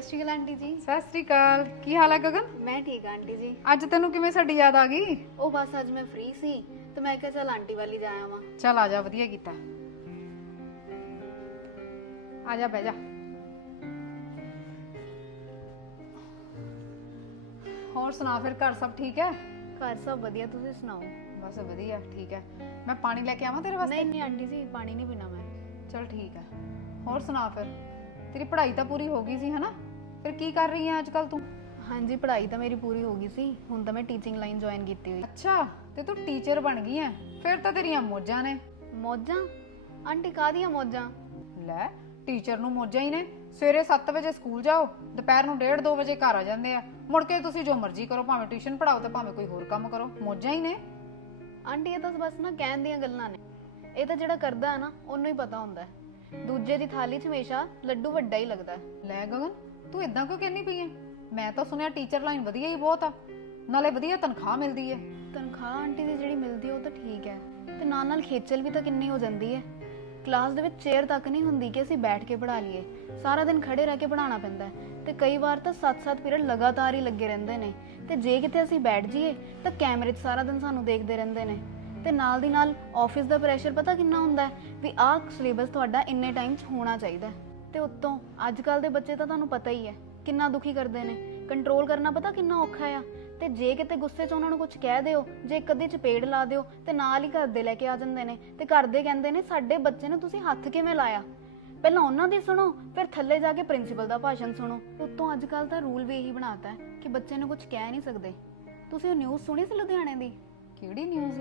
ਸਤਿ ਸ਼੍ਰੀ ਅਕਾਲ ਆਂਟੀ ਜੀ। ਸਤਿ ਸ੍ਰੀ ਅਕਾਲ। ਕੀ ਹਾਲ ਹੈ ਗਗਨ? ਮੈਂ ਠੀਕ ਹਾਂ ਆਂਟੀ ਜੀ। ਅੱਜ ਤੈਨੂੰ ਕਿਵੇਂ ਸਾਡੀ ਯਾਦ ਆ ਗਈ? ਉਹ ਬਸ ਅੱਜ ਮੈਂ ਫ੍ਰੀ ਸੀ ਤੇ ਮੈਂ ਕਿਹਾ ਚੱਲ ਆਂਟੀ ਵਾਲੀ ਜਾ ਆਵਾਂ। ਚੱਲ ਆ ਜਾ ਵਧੀਆ ਕੀਤਾ। ਆ ਜਾ ਬਹਿ ਜਾ। ਹੋਰ ਸੁਣਾ ਫਿਰ ਘਰ ਸਭ ਠੀਕ ਹੈ? ਘਰ ਸਭ ਵਧੀਆ ਤੁਸੀਂ ਸੁਣਾਓ? ਬਸ ਵਧੀਆ ਠੀਕ ਹੈ। ਮੈਂ ਪਾਣੀ ਲੈ ਕੇ ਆਵਾਂ ਤੇਰੇ ਵਾਸਤੇ? ਨਹੀਂ ਨਹੀਂ ਆਂਟੀ ਜੀ ਪਾਣੀ ਨਹੀਂ ਪੀਣਾ ਮੈਂ। ਚਲ ਠੀਕ ਹੈ। ਹੋਰ ਸੁਣਾ ਫਿਰ। ਤੇਰੀ ਪੜ੍ਹਾਈ ਤਾਂ ਪੂਰੀ ਹੋ ਗਈ ਸੀ ਹਨਾ? ਫਿਰ ਕੀ ਕਰ ਰਹੀ ਹੈ ਅੱਜ ਕੱਲ ਤੂੰ? ਹਾਂਜੀ ਪੜ੍ਹਾਈ ਤਾਂ ਮੇਰੀ ਪੂਰੀ ਹੋ ਗਈ ਸੀ। ਹੁਣ ਤਾਂ ਮੈਂ ਟੀਚਿੰਗ ਲਾਈਨ ਜੁਆਇਨ ਕੀਤੀ ਹੋਈ। ਅੱਛਾ ਤੇ ਤੂੰ ਟੀਚਰ ਬਣ ਗਈ ਹੈ ਫਿਰ ਤਾਂ ਤੇਰੀਆਂ ਮੌਜਾਂ ਨੇ। ਮੌਜਾਂ? ਆਂਟੀ ਕਾਹਦੀਆਂ ਮੌਜਾਂ? ਲੈ ਟੀਚਰ ਨੂੰ ਮੌਜਾਂ ਹੀ ਨੇ। ਸਵੇਰੇ 7 ਵਜੇ ਸਕੂਲ ਜਾਓ ਦੁਪਹਿਰ ਨੂੰ 1:30 2 ਵਜੇ ਘਰ ਆ ਜਾਂਦੇ ਆ। ਮੁੜ ਕੇ ਤੁਸੀਂ ਜੋ ਮਰਜ਼ੀ ਕਰੋ ਭਾਵੇਂ ਟਿਊਸ਼ਨ ਪੜਾਓ ਤੇ ਭਾਵੇਂ ਕੋਈ ਹੋਰ ਕੰਮ ਕਰੋ ਮੌਜਾਂ ਹੀ ਨੇ। ਆਂਟੀ ਇਹ ਤਾਂ ਬਸ ਨਾ ਕਹਿਣ ਦੀਆਂ ਗੱਲਾਂ ਨੇ। ਇਹ ਤਾਂ ਜਿਹੜਾ ਕਰਦਾ ਹੈ ਨਾ ਉਹਨੂੰ ਹੀ ਪਤਾ ਹੁੰਦਾ ਹੈ। ਦੂਜੇ ਦੀ ਥਾਲੀ 'ਚ ਹਮੇਸ਼ਾ ਲੱਡੂ ਵੱਡਾ ਹੀ ਲੱਗਦਾ ਹੈ। ਲੈ ਗਗਨ ਤੂੰ ਇਦਾਂ ਕਿਉਂ ਕਹਿੰਦੀ ਪਈ ਐ? ਮੈਂ ਤਾਂ ਸੁਣਿਆ ਟੀਚਰ ਲਾਈਨ ਵਧੀਆ ਹੀ ਬਹੁਤ ਆ। ਨਾਲੇ ਵਧੀਆ ਤਨਖਾਹ ਮਿਲਦੀ ਐ। ਤਨਖਾਹ ਆਂਟੀ ਦੀ ਜਿਹੜੀ ਮਿਲਦੀ ਹੈ ਉਹ ਤਾਂ ਠੀਕ ਹੈ ਤੇ ਨਾਲ ਨਾਲ ਖੇਚਲ ਵੀ ਤਾਂ ਕਿੰਨੀ ਹੋ ਜਾਂਦੀ ਹੈ ਕਲਾਸ ਦੇ ਵਿੱਚ ਚੇਅਰ ਤੱਕ ਨਹੀਂ ਹੁੰਦੀ ਕਿ ਅਸੀਂ ਬੈਠ ਕੇ ਪੜ੍ਹਾ ਲਈਏ। ਸਾਰਾ ਦਿਨ ਖੜੇ ਰਹਿ ਕੇ ਪੜ੍ਹਾਉਣਾ ਪੈਂਦਾ ਹੈ ਤੇ ਕਈ ਵਾਰ ਤਾਂ 7-7 ਪੀਰੀਅਡ ਲਗਾਤਾਰ ਹੀ ਲੱਗੇ ਰਹਿੰਦੇ ਨੇ। ਤੇ ਜੇ ਕਿਤੇ ਅਸੀਂ ਬੈਠ ਜਾਈਏ, ਤਾਂ ਕੈਮਰੇ 'ਚ ਸਾਰਾ ਦਿਨ ਸਾਨੂੰ ਦੇਖਦੇ ਰਹਿੰਦੇ ਨੇ। ਤੇ ਨਾਲ ਦੀ ਨਾਲ ਆਫਿਸ ਦਾ ਪ੍ਰੈਸ਼ਰ ਪਤਾ ਕਿੰਨਾ ਹੁੰਦਾ ਹੈ ਵੀ ਆਹ ਸਿਲੇਬਸ ਤੁਹਾਡਾ ਇੰਨੇ ਟਾਈਮ 'ਚ ਹੋਣਾ ਚਾਹੀਦਾ ਹੈ। ਤੇ ਉੱਤੋਂ ਅੱਜ ਕੱਲ ਦੇ ਬੱਚੇ ਤਾਂ ਤੁਹਾਨੂੰ ਪਤਾ ਹੀ ਹੈ, ਕਿੰਨਾ ਦੁਖੀ ਕਰਦੇ ਨੇ। ਕੰਟਰੋਲ ਕਰਨਾ ਪਤਾ ਕਿੰਨਾ ਔਖਾ ਆ। ਤੇ ਜੇ ਕਿਤੇ ਗੁੱਸੇ 'ਚ ਉਹਨਾਂ ਨੂੰ ਕੁਝ ਕਹਿ ਦਿਓ, ਜੇ ਇੱਕ ਚਪੇੜ ਲਾ ਦਿਓ, ਤੇ ਨਾਲ ਹੀ ਘਰ ਦੇ ਲੈ ਕੇ ਆ ਜਾਂਦੇ ਨੇ। ਤੇ ਘਰ ਦੇ ਕਹਿੰਦੇ ਨੇ, ਸਾਡੇ ਬੱਚੇ ਨੂੰ ਤੁਸੀਂ ਹੱਥ ਕਿਵੇਂ ਲਾਇਆ? ਪਹਿਲਾਂ ਉਹਨਾਂ ਦੀ ਸੁਣੋ, ਫਿਰ ਥੱਲੇ ਜਾ ਕੇ ਪ੍ਰਿੰਸੀਪਲ ਦਾ ਭਾਸ਼ਣ ਸੁਣੋ। ਉੱਤੋਂ ਅੱਜ ਕੱਲ ਤਾਂ ਰੂਲ ਵੀ ਇਹੀ ਬਣਾਤਾ ਹੈ ਕਿ ਬੱਚੇ ਨੂੰ ਕੁਝ ਕਹਿ ਨਹੀਂ ਸਕਦੇ। ਤੁਸੀਂ ਉਹ ਨਿਊਜ਼ ਸੁਣੀ ਸੀ ਲੁਧਿਆਣੇ ਦੀ? ਕਿਹੜੀ ਨਿਊਜ਼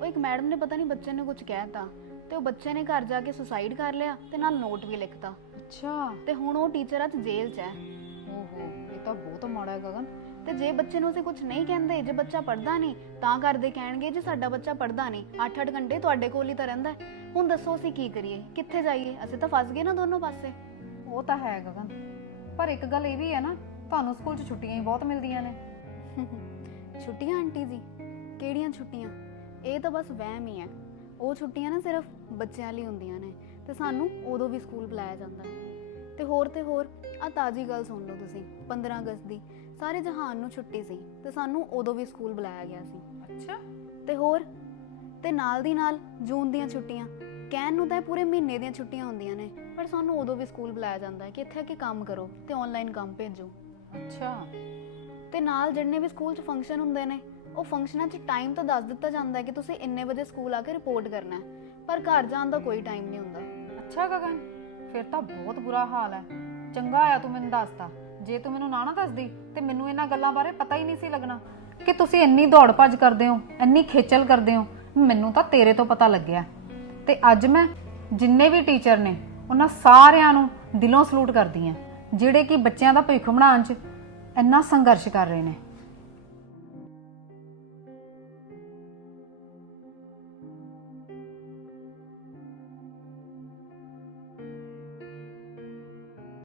ਉਹ ਇੱਕ ਮੈਡਮ ਨੇ ਪਤਾ ਨਹੀਂ ਬੱਚੇ ਨੂੰ ਕੁਝ ਕਹਿਤਾ, ਤੇ ਉਹ ਬੱਚੇ ਨੇ ਘਰ ਜਾ ਕੇ ਸੁਸਾਈਡ ਕਰ ਲਿਆ ਤੇ ਨਾਲ ਨੋਟ ਵੀ ਲਿਖਤਾ। ਅੱਛਾ। ਤੇ ਹੁਣ ਉਹ ਟੀਚਰ ਅੱਜ ਜੇਲ੍ਹ 'ਚ ਹੈ। ਓਹੋ ਇਹ ਤਾਂ ਬਹੁਤ ਮਾੜਾ ਹੈ ਗਗਨ। ਤੇ ਜੇ ਬੱਚੇ ਨੂੰ ਅਸੀਂ ਕੁਝ ਨਹੀਂ ਕਹਿੰਦੇ ਜੇ ਬੱਚਾ ਪੜਦਾ ਨਹੀਂ ਤਾਂ ਕਰਦੇ ਕਹਿਣਗੇ ਜੀ ਸਾਡਾ ਬੱਚਾ ਪੜਦਾ ਨਹੀਂ 8-8 ਘੰਟੇ ਤੁਹਾਡੇ ਕੋਲ ਹੀ ਤਾਂ ਰਹਿੰਦਾ ਹੈ। ਹੁਣ ਦੱਸੋ ਅਸੀਂ ਕੀ ਕਰੀਏ? ਕਿੱਥੇ ਜਾਈਏ? ਅਸੀਂ ਤਾਂ ਫਸ ਗਏ ਨਾ ਦੋਨੋਂ ਪਾਸੇ। ਉਹ ਤਾਂ ਹੈ ਗਗਨ। ਪਰ ਇੱਕ ਗੱਲ ਇਹ ਵੀ ਹੈ ਨਾ ਤੁਹਾਨੂੰ ਸਕੂਲ 'ਚ ਛੁੱਟੀਆਂ ਹੀ ਬਹੁਤ ਮਿਲਦੀਆਂ ਨੇ। ਛੁੱਟੀਆਂ ਆਂਟੀ ਜੀ? ਕਿਹੜੀਆਂ ਛੁੱਟੀਆਂ? ਇਹ ਤਾਂ ਬਸ ਵਹਿਮ ਹੀ ਹੈ। ਉਹ ਛੁੱਟੀਆਂ ਨਾ ਸਿਰਫ ਬੱਚਿਆਂ ਲਈ ਹੁੰਦੀਆਂ ਨੇ। ਤੇ ਸਾਨੂੰ ਉਦੋਂ ਵੀ ਸਕੂਲ ਬੁਲਾਇਆ ਜਾਂਦਾ ਹੈ। ਤੇ ਹੋਰ ਤੇ ਹੋਰ ਆ ਤਾਜ਼ੀ ਗੱਲ ਸੁਣ ਲਓ ਤੁਸੀਂ 15 ਅਗਸਤ ਦੀ ਸਾਰੇ ਜਹਾਨ ਨੂੰ ਛੁੱਟੀ ਸੀ ਤੇ ਸਾਨੂੰ ਉਦੋਂ ਵੀ ਸਕੂਲ ਬੁਲਾਇਆ ਗਿਆ ਸੀ। ਅੱਛਾ। ਤੇ ਹੋਰ ਤੇ ਨਾਲ ਦੀ ਨਾਲ ਜੂਨ ਦੀਆਂ ਛੁੱਟੀਆਂ ਕਹਿਣ ਨੂੰ ਤਾਂ ਪੂਰੇ ਮਹੀਨੇ ਦੀਆਂ ਛੁੱਟੀਆਂ ਹੁੰਦੀਆਂ ਨੇ ਪਰ ਸਾਨੂੰ ਉਦੋਂ ਵੀ ਸਕੂਲ ਬੁਲਾਇਆ ਜਾਂਦਾ ਹੈ ਕਿ ਇੱਥੇ ਆ ਕੇ ਕੰਮ ਕਰੋ ਤੇ ਆਨਲਾਈਨ ਕੰਮ ਭੇਜੋ। ਅੱਛਾ। ਤੇ ਨਾਲ ਜਿੰਨੇ ਵੀ ਸਕੂਲ 'ਚ ਫੰਕਸ਼ਨ ਹੁੰਦੇ ਨੇ ਉਹ ਫੰਕਸ਼ਨਾਂ 'ਚ ਟਾਈਮ ਤਾਂ ਦੱਸ ਦਿੱਤਾ ਜਾਂਦਾ ਹੈ ਕਿ ਤੁਸੀਂ ਇੰਨੇ ਵਜੇ ਸਕੂਲ ਆ ਕੇ ਰਿਪੋਰਟ ਕਰਨਾ ਹੈ ਪਰ ਘਰ ਜਾਣ ਦਾ ਕੋਈ ਟਾਈਮ ਨਹੀਂ ਹੁੰਦਾ। ਅੱਛਾ ਗਗਨ, ਫਿਰ ਤਾਂ ਬਹੁਤ ਬੁਰਾ ਹਾਲ ਹੈ। ਚੰਗਾ ਆਇਆ ਤੂੰ ਮੈਨੂੰ ਦੱਸਤਾ ਜੇ ਤੂੰ ਮੈਨੂੰ ਨਾ ਨਾ ਦੱਸਦੀ, ਤੇ ਮੈਨੂੰ ਇਹਨਾਂ ਗੱਲਾਂ ਬਾਰੇ ਪਤਾ ਹੀ ਨਹੀਂ ਸੀ ਲੱਗਣਾ। ਕਿ ਤੁਸੀਂ ਇੰਨੀ ਦੌੜ ਭੱਜ ਕਰਦੇ ਹੋ, ਇੰਨੀ ਖੇਚਲ ਕਰਦੇ ਹੋ, ਮੈਨੂੰ ਤਾਂ ਤੇਰੇ ਤੋਂ ਪਤਾ ਲੱਗਿਆ। ਤੇ ਅੱਜ ਮੈਂ ਜਿੰਨੇ ਵੀ ਟੀਚਰ ਨੇ, ਉਹਨਾਂ ਸਾਰਿਆਂ ਨੂੰ ਦਿਲੋਂ ਸਲੂਟ ਕਰਦੀ ਹਾਂ, ਜਿਹੜੇ ਕਿ ਬੱਚਿਆਂ ਦਾ ਭਵਿੱਖ ਬਣਾਉਣ 'ਚ ਇੰਨਾ ਸੰਘਰਸ਼ ਕਰ ਰਹੇ ਨੇ।